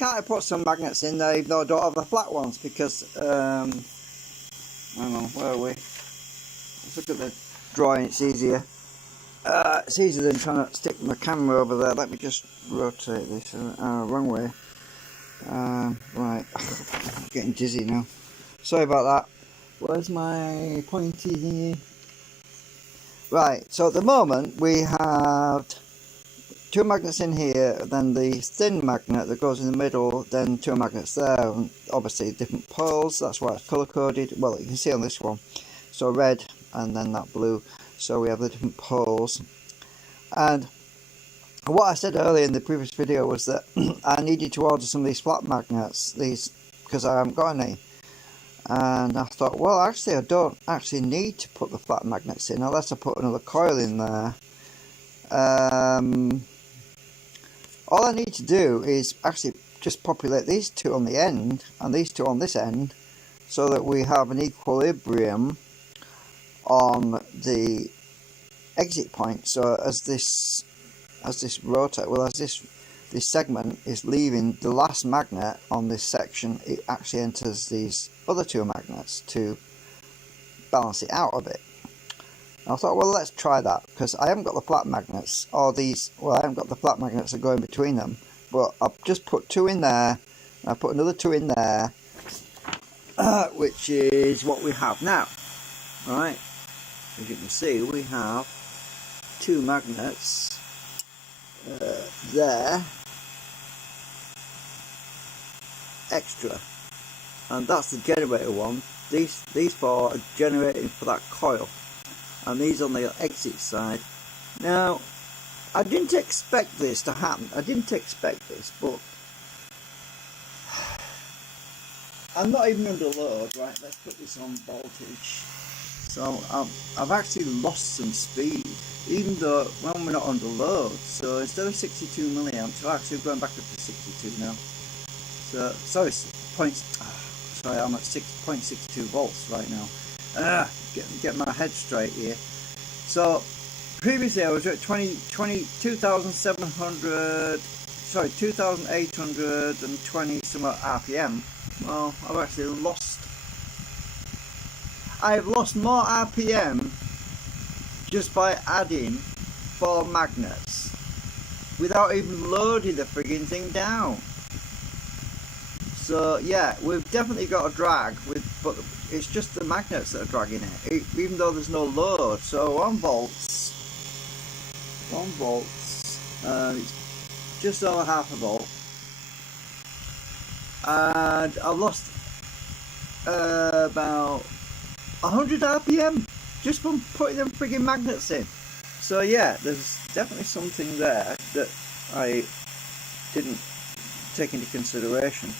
can't I put some magnets in there even though I don't have the flat ones? Because, hang on, where are we? Let's look at the drawing, it's easier. It's easier than trying to stick my camera over there. Let me just rotate this, wrong way. Right, I'm getting dizzy now. Sorry about that. Where's my pointy thingy? Right, so at the moment we have 2 magnets in here, then the thin magnet that goes in the middle, then 2 magnets there, and obviously different poles, that's why it's colour coded. Well, you can see on this one, so red and then that blue, so we have the different poles. And what I said earlier in the previous video was that I needed to order some of these flat magnets, because I haven't got any. And I thought, well, actually I don't actually need to put the flat magnets in unless I put another coil in there. All I need to do is actually just populate these 2 on the end and these 2 on this end, so that we have an equilibrium on the exit point. So as this rotor, well, as this segment is leaving the last magnet on this section, it actually enters these other 2 magnets to balance it out a bit. I thought, well, let's try that, because I haven't got the flat magnets, or these, well, I haven't got the flat magnets that go in between them, but I've just put 2 in there, and I put another 2 in there, which is what we have now. Alright, as you can see, we have 2 magnets there, extra, and that's the generator one. These 4 are generating for that coil, and these on the exit side. Now, I didn't expect this to happen. I didn't expect this, but I'm not even under load. Right, let's put this on voltage. So I've actually lost some speed, even though when we're not under load. So instead of 62 milliamps, we're actually going back up to 62 now. So sorry, I'm at 6.62 volts right now. Get my head straight here. So previously I was at 2,820 some RPM. Well, I've lost more RPM just by adding 4 magnets without even loading the frigging thing down. So yeah, we've definitely got a drag but it's just the magnets that are dragging it, even though there's no load. So 1 volt, it's just over half a volt, and I've lost about 100 RPM just from putting them frigging magnets in. So yeah, there's definitely something there that I didn't take into consideration.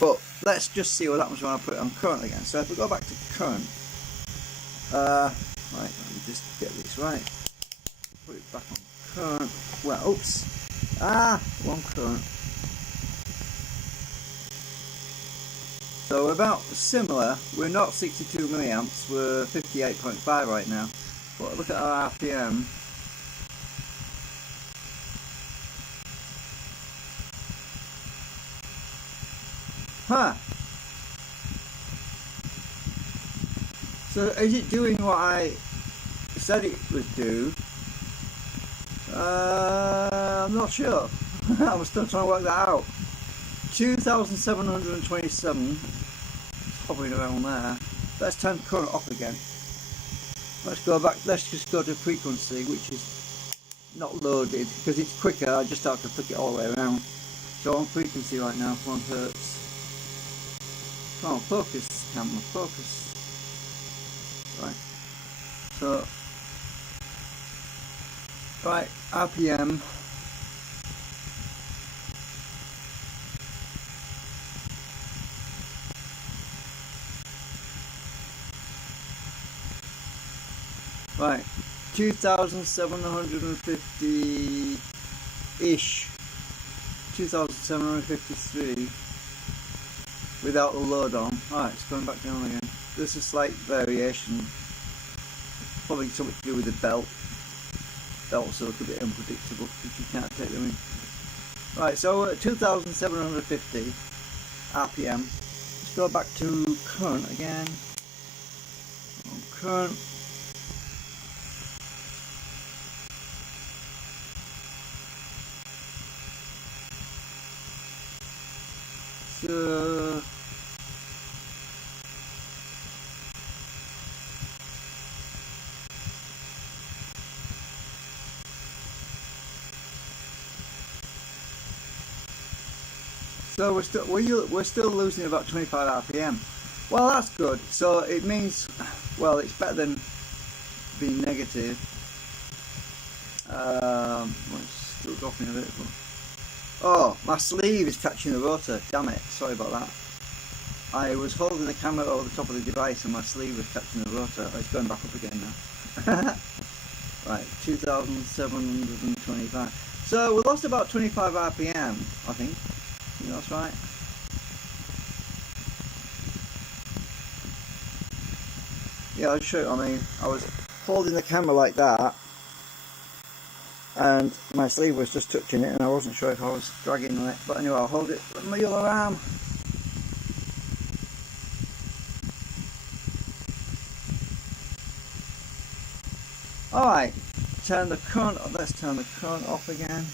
But let's just see what happens when I put it on current again. So if we go back to current, right, let me just get this right. Put it back on current. Well, oops. Wrong current. So we're about similar. We're not 62 milliamps. We're 58.5 right now. But look at our RPM. Huh. So is it doing what I said it would do? I'm not sure. I'm still trying to work that out. 2,727, hovering around there. Let's turn current off again. Let's go back. Let's just go to frequency, which is not loaded because it's quicker. I just have to flick it all the way around. So on frequency right now, 1 hertz. Come on, focus, camera, focus. Right. So, right, RPM. Right, 2,750-ish, 2,753 without the load on. Alright, it's going back down again. There's a slight variation, probably something to do with the belt. Belt's a little bit unpredictable because you can't take them in. Right, so we're at 2,750 RPM. Let's go back to current again. Current. So we're still losing about 25 RPM. Well, that's good. So it means, well, it's better than being negative. Well, it's still dropping a bit. But... oh, my sleeve is catching the rotor. Damn it! Sorry about that. I was holding the camera over the top of the device and my sleeve was catching the rotor. Oh, it's going back up again now. Right, 2,725. So we lost about 25 RPM, I think. That's right. Yeah, I'll show you. I mean, I was holding the camera like that, and my sleeve was just touching it, and I wasn't sure if I was dragging on it. But anyway, I'll hold it with my other arm. Alright, turn the current. Let's turn the current off again.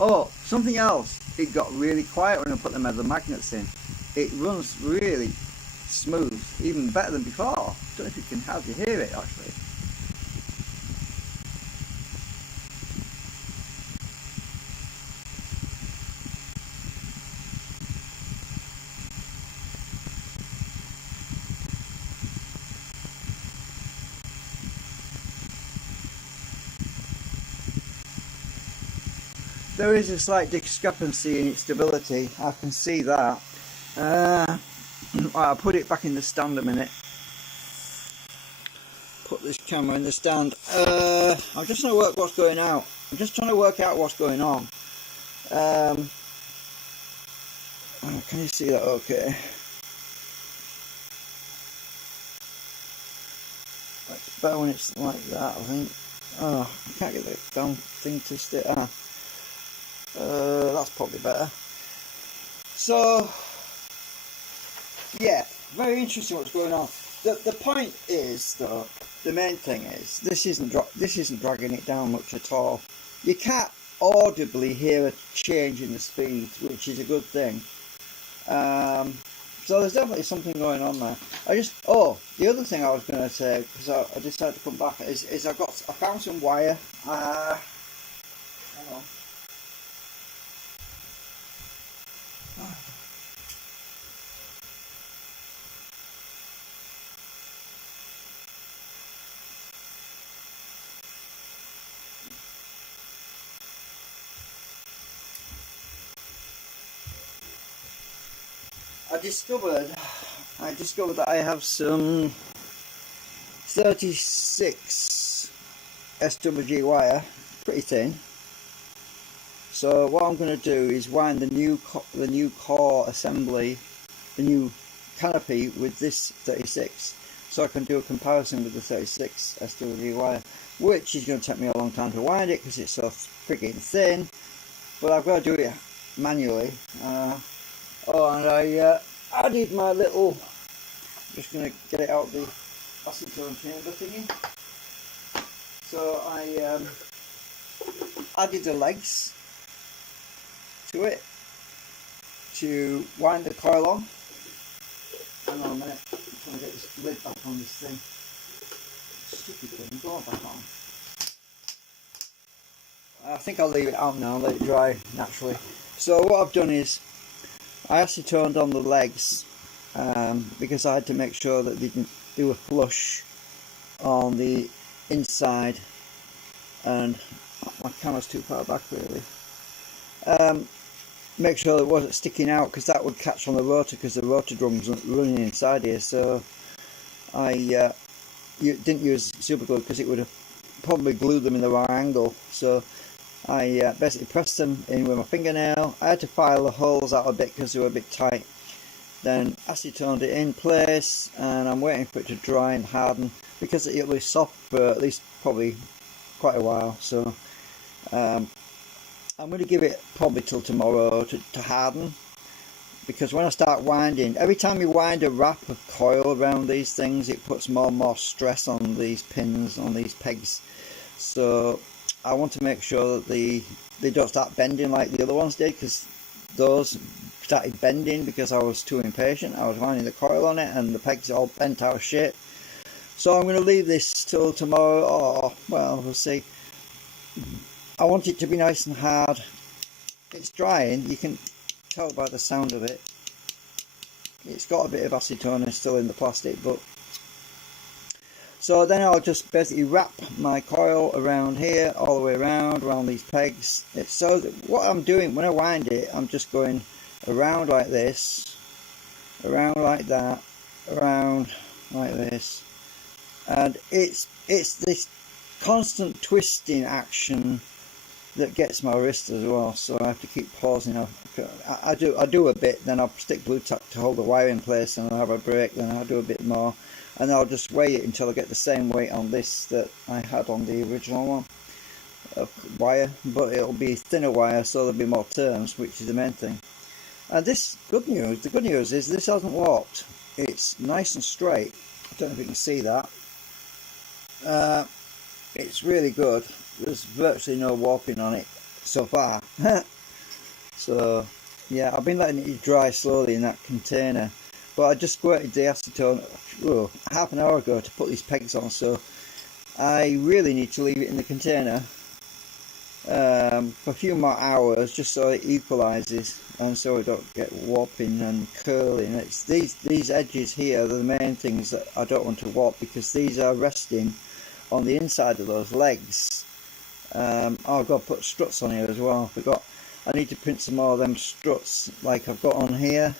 Oh, something else. It got really quiet when I put the magnets in. It runs really smooth, even better than before. I don't know if you can hardly hear it actually. There is a slight discrepancy in its stability, I can see that. I'll put it back in the stand a minute. Put this camera in the stand. I'm just trying to work what's going out. I'm just trying to work out what's going on. Can you see that okay? It's better when it's like that, I think. Oh, I can't get the damn thing to stick. That's probably better. So, yeah, very interesting what's going on. The point is, though, the main thing is this isn't dragging it down much at all. You can't audibly hear a change in the speed, which is a good thing. So there's definitely something going on there. The other thing I was going to say, because I decided to come back, is I found some wire. Hang on. I discovered that I have some 36 SWG wire, pretty thin. So what I'm going to do is wind the new core assembly, the new canopy with this 36, so I can do a comparison with the 36 SWG wire, which is going to take me a long time to wind it because it's so freaking thin. But I've got to do it manually. And I added my little, just going to get it out the acetone chamber thingy. So I added the legs to it to wind the coil on. Hang on a minute, I'm trying to get this lid back on this thing. Stupid thing, go back on. I think I'll leave it out now and let it dry naturally. So what I've done is I acetoned on the legs because I had to make sure that they didn't do a flush on the inside, and my camera's too far back really. Make sure that it wasn't sticking out because that would catch on the rotor, because the rotor drum's running inside here. So I didn't use super glue because it would have probably glued them in the wrong angle. So I basically pressed them in with my fingernail. I had to file the holes out a bit because they were a bit tight, then acetoned it in place, and I'm waiting for it to dry and harden, because it'll be soft for at least probably quite a while. So I'm going to give it probably till tomorrow to harden, because when I start winding, every time you wind a wrap of coil around these things, it puts more and more stress on these pins, on these pegs. So I want to make sure that they don't start bending like the other ones did, because those started bending because I was too impatient. I was winding the coil on it and the pegs all bent out of shape. So I'm going to leave this till tomorrow, or well, we'll see. I want it to be nice and hard. It's drying, you can tell by the sound of it. It's got a bit of acetone still in the plastic, but so then I'll just basically wrap my coil around here, all the way around these pegs. It's so that what I'm doing when I wind it, I'm just going around like this, around like that, around like this, and it's this constant twisting action that gets my wrist as well. So I have to keep pausing. I do a bit, then I'll stick glue tack to hold the wire in place, and I'll have a break, then I'll do a bit more, and I'll just weigh it until I get the same weight on this that I had on the original one of wire, but it'll be thinner wire, so there'll be more turns, which is the main thing. And this good news, the good news is this hasn't warped. It's nice and straight. I don't know if you can see that. It's really good. There's virtually no warping on it so far. So yeah, I've been letting it dry slowly in that container, but I just squirted the acetone half an hour ago to put these pegs on, so I really need to leave it in the container for a few more hours, just so it equalizes and so it don't get warping and curling. It's these edges here are the main things that I don't want to warp, because these are resting on the inside of those legs. I've got to put struts on here as well. I need to print some more of them struts like I've got on here,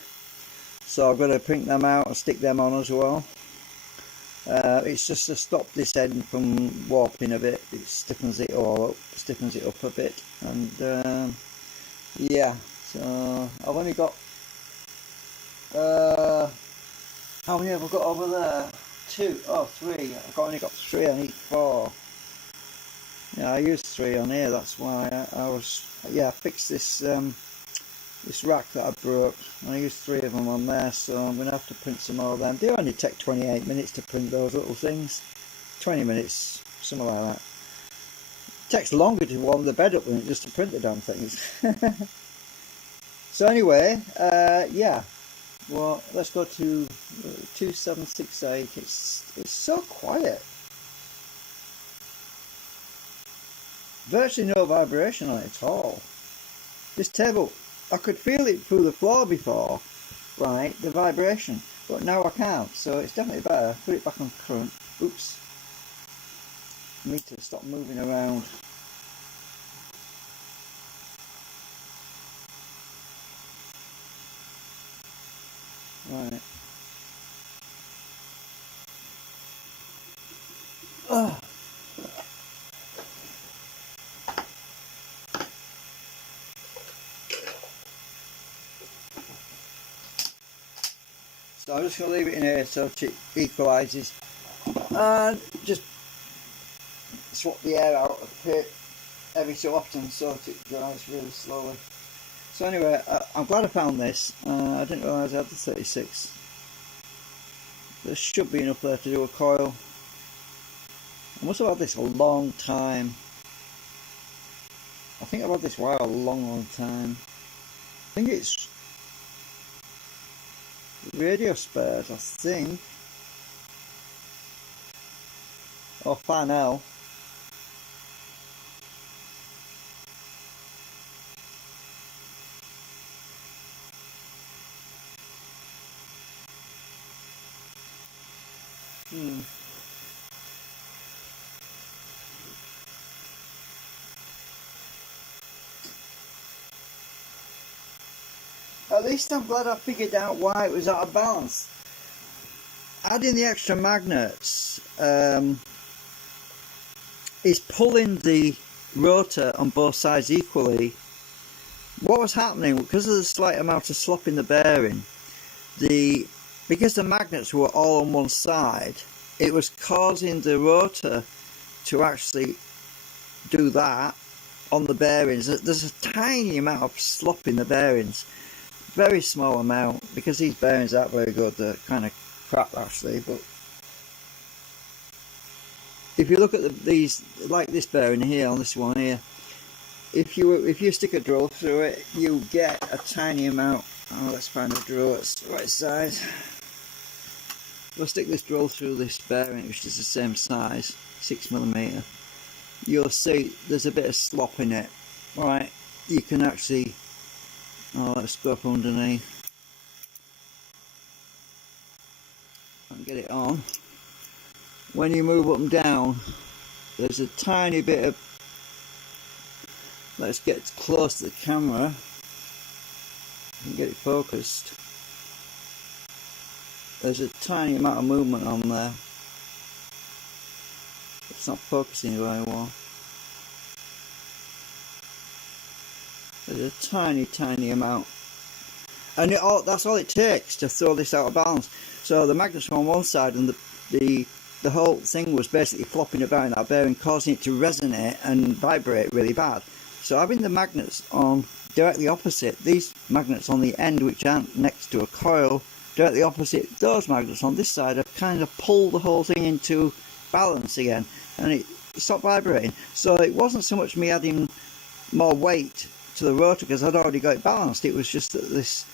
so I've got to print them out and stick them on as well. It's just to stop this end from warping a bit. It stiffens it all up, stiffens it up a bit, and yeah. So I've only got how many have I got over there? 2, oh 3. I've only got 3. I need 4. Yeah, I used 3 on here. That's why I fixed this this rack that I broke. I used 3 of them on there, so I'm going to have to print some more of them. They only take 28 minutes to print those little things. 20 minutes, something like that. It takes longer to warm the bed up than it just to print the damn things. So anyway, yeah. Well, let's go to 2768. It's so quiet. Virtually no vibration on it at all. This table, I could feel it through the floor before, right, the vibration, but now I can't, so it's definitely better. Put it back on current. Oops. I need to stop moving around. Right. Oh. So I'm just going to leave it in here so it equalises, and just swap the air out of it every so often so it dries really slowly. So anyway, I'm glad I found this. I didn't realise I had the 36. There should be enough there to do a coil. I must have had this a long time. I think I've had this wire a long time. I think it's radio spares, I think, or Farnell. At least I'm glad I figured out why it was out of balance. Adding the extra magnets is pulling the rotor on both sides equally. What was happening, because of the slight amount of slop in the bearing, because the magnets were all on one side, it was causing the rotor to actually do that on the bearings. There's a tiny amount of slop in the bearings, very small amount, because these bearings aren't very good. They're kind of crap actually. But if you look at these, like this bearing here on this one here, if you stick a drill through it, you get a tiny amount. Oh, let's find the drill that's the right size. We'll stick this drill through this bearing, which is the same size, 6mm. You'll see there's a bit of slop in it. Right, you can actually, oh, let's go up underneath and get it on. When you move up and down, there's a tiny bit of, let's get close to the camera and get it focused. There's a tiny amount of movement on there. It's not focusing very well. There's a tiny amount, and that's all it takes to throw this out of balance. So the magnets were on one side, and the whole thing was basically flopping about in that bearing, causing it to resonate and vibrate really bad. So having the magnets on directly opposite, these magnets on the end which aren't next to a coil, directly opposite those magnets on this side, have kind of pulled the whole thing into balance again, and it stopped vibrating. So it wasn't so much me adding more weight to the rotor because I'd already got it balanced. It was just that this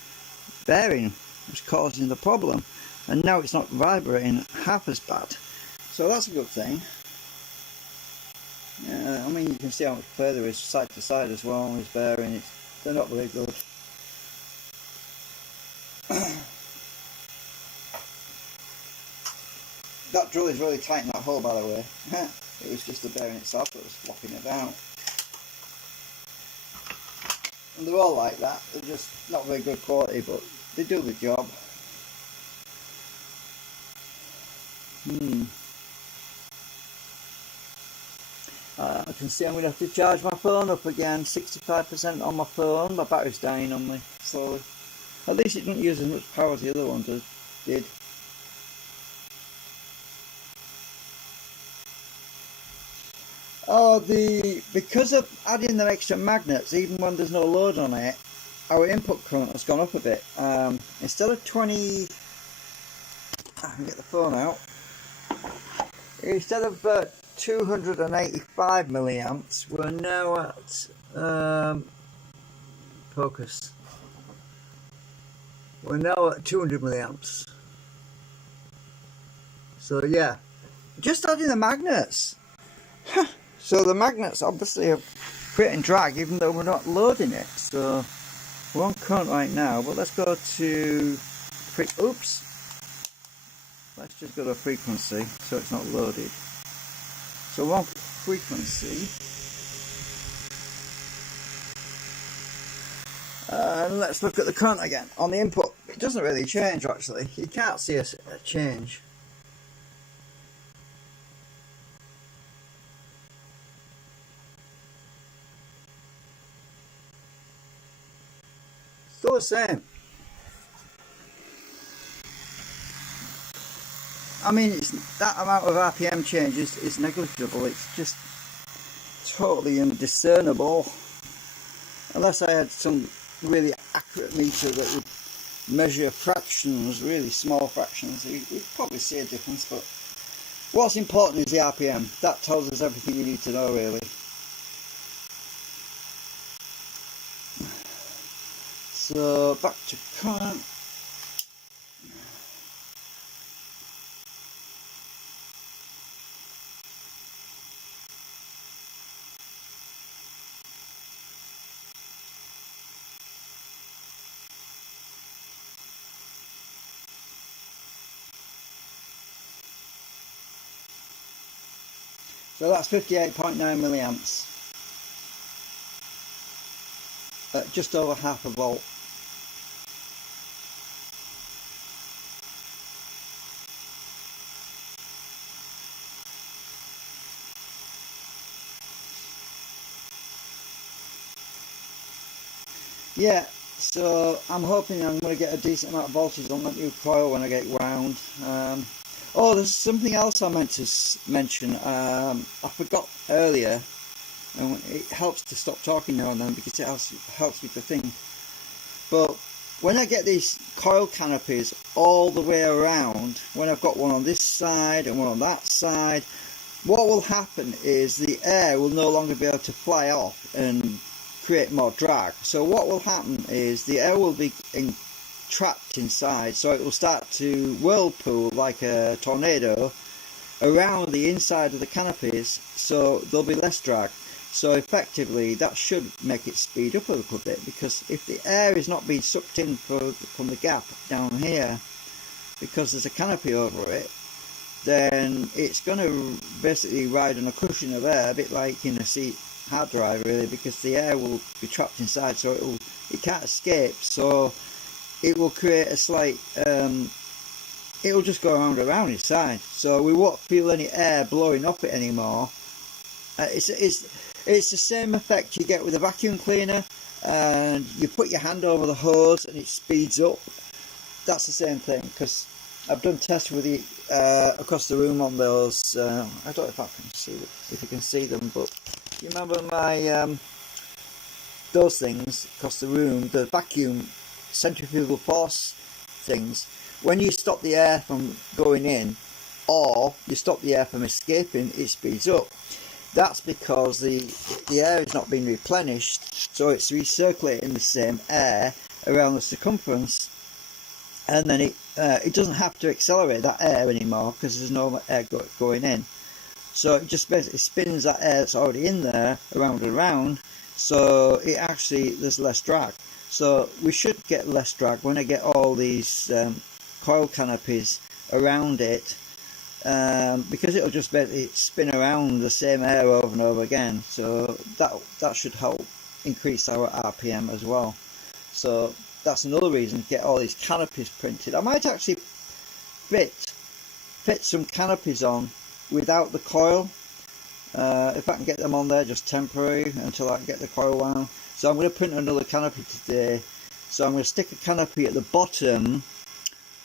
bearing was causing the problem, and now it's not vibrating half as bad. So that's a good thing. Yeah, I mean, you can see how much play there is side to side as well on this bearing. They're not very good. That drill is really tight in that hole, by the way. It was just the bearing itself that was flopping about. And they're all like that. They're just not very good quality, but they do the job. I can see I'm going to have to charge my phone up again. 65% on my phone. My battery's dying on me slowly. At least it didn't use as much power as the other ones did. Oh, because of adding the extra magnets, even when there's no load on it, our input current has gone up a bit. Instead of 20, I can get the phone out. Instead of 285 milliamps, we're now at focus. We're now at 200 milliamps. So yeah, just adding the magnets. So the magnets obviously are creating drag even though we're not loading it. So we're on current right now, but let's go to oops. Let's just go to frequency so it's not loaded. So we're on frequency. And let's look at the current again. On the input, it doesn't really change actually. You can't see a change. Still the same. I mean, that amount of RPM change is negligible. It's just totally indiscernible. Unless I had some really accurate meter that would measure fractions, really small fractions, you'd probably see a difference. But what's important is the RPM. That tells us everything you need to know, really. So back to current. So that's 58.9 milliamps. At just over half a volt. Yeah, So I'm hoping I'm going to get a decent amount of voltage on that new coil when I get wound. Oh, there's something else I meant to mention. I forgot earlier, and it helps to stop talking now and then because it helps me to think. But when I get these coil canopies all the way around, when I've got one on this side and one on that side, what will happen is the air will no longer be able to fly off and create more drag. So what will happen is the air will be trapped inside, so it will start to whirlpool like a tornado around the inside of the canopies, so there'll be less drag. So effectively that should make it speed up a little bit, because if the air is not being sucked in from the gap down here, because there's a canopy over it, then it's going to basically ride on a cushion of air, a bit like in a seat hard drive really, because the air will be trapped inside, so it can't escape. So it will create a slight it will just go around inside, so we won't feel any air blowing up it anymore. It's the same effect you get with a vacuum cleaner, and you put your hand over the hose and it speeds up. That's the same thing, because I've done tests with the across the room on those. I don't know if I can see them, if you can see them, but you remember my those things across the room, the vacuum centrifugal force things. When you stop the air from going in, or you stop the air from escaping, it speeds up. That's because the air is not being replenished, so it's recirculating the same air around the circumference, and then it doesn't have to accelerate that air anymore because there's no air going in. So it just basically spins that air that's already in there around and around, so it actually, there's less drag. So we should get less drag when I get all these coil canopies around it, because it'll just basically spin around the same air over and over again. So that should help increase our RPM as well. So that's another reason to get all these canopies printed. I might actually fit some canopies on without the coil, if I can get them on there just temporary until I can get the coil wound. So I'm going to print another canopy today. So I'm going to stick a canopy at the bottom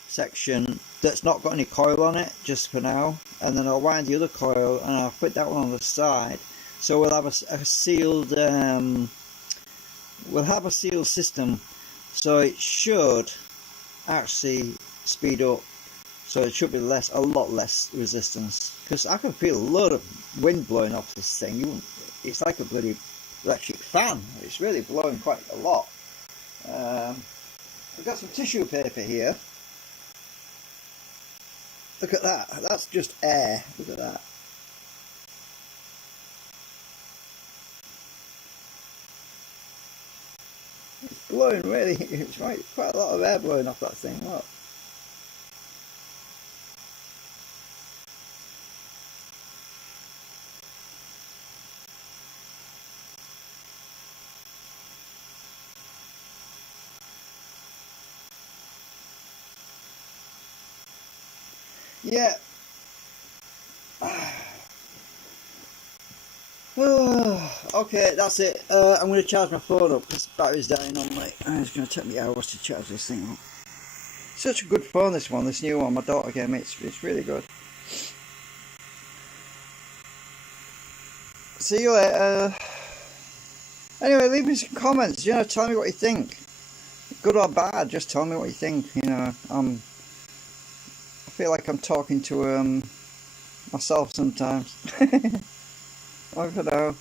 section that's not got any coil on it just for now, and then I'll wind the other coil and I'll put that one on the side. So we'll have a sealed system, so it should actually speed up. So it should be a lot less resistance, because I can feel a load of wind blowing off this thing. It's like a bloody electric fan. It's really blowing quite a lot. I've got some tissue paper here. Look at that. That's just air. Look at that. It's blowing really. It's quite a lot of air blowing off that thing. Look. Yeah. Okay, that's it. I'm going to charge my phone up because the battery's dying on me. It's going to take me hours to charge this thing up. Such a good phone, this new one. My daughter gave me. It's really good. See you later. Anyway, leave me some comments. Tell me what you think. Good or bad, just tell me what you think. I feel like I'm talking to myself sometimes. Bye for now.